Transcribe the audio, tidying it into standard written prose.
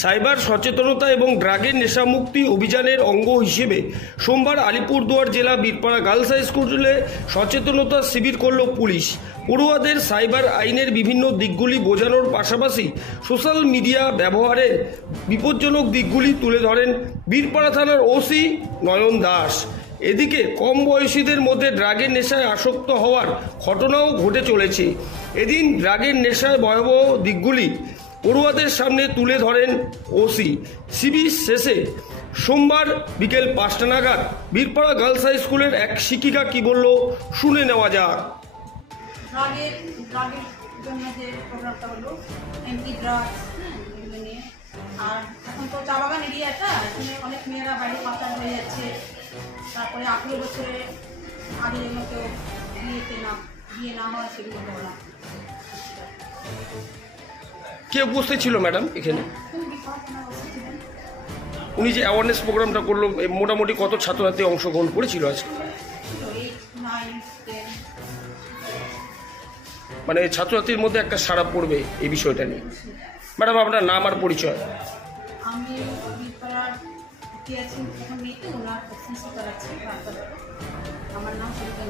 Cyber সচেতনতা এবং ড্রাগের নেশামুক্তি অভিযানের অঙ্গ হিসেবে সোমবার আলিপুরদুয়ার জেলা বীরপাড়া গার্লস হাই স্কুলে সচেতনতা শিবির করল পুলিশ। পড়ুয়াদের সাইবার আইনের বিভিন্ন দিকগুলি বোঝানোর পাশাপাশি সোশ্যাল মিডিয়া ব্যবহারের বিপজ্জনক দিকগুলি তুলে ধরেন বীরপাড়া থানার ওসি নয়ন দাস। এদিকে কম বয়সীদের মধ্যে ড্রাগের নেশায় আসক্ত হওয়ার ঘটনাও ঘটে চলেছে। এদিন ড্রাগের নেশায় ভয়াবহ দিকগুলি পড়ুয়াদের সামনে তুলে ধরেন ওসি। শিবির শেষে সোমবার বিকেল 5টা নাগাদ বীরপাড়া গার্লস হাই স্কুলের এক শিক্ষিকা কি বলল শুনে নেওয়া যাক। ড্রাগের জন্য যে প্রোগ্রামটা হলো এমপি ড্রাগস, এগুলো নিয়ে। আর এখন তো চা বাগান এরিয়াটা, এখানে অনেক মেয়েরা বাড়ি পাচার হয়ে যাচ্ছে। তারপরে 18 বছরে আগের মতো বিয়ে না হয় সেগুলো করা। কে উপস্থিত ছিল ম্যাডাম এখানে? উনি যে অ্যাওয়ারনেস প্রোগ্রামটা করলো, মোটামুটি কত ছাত্রছাত্রী অংশগ্রহণ করেছিল আজকে? মানে ছাত্রছাত্রীর মধ্যে একটা সাড়া পড়বে এই বিষয়টা নিয়ে। ম্যাডাম আপনার নাম আর পরিচয়? আমি এখন নেই তো, ওনার আমার নাম সরিতা।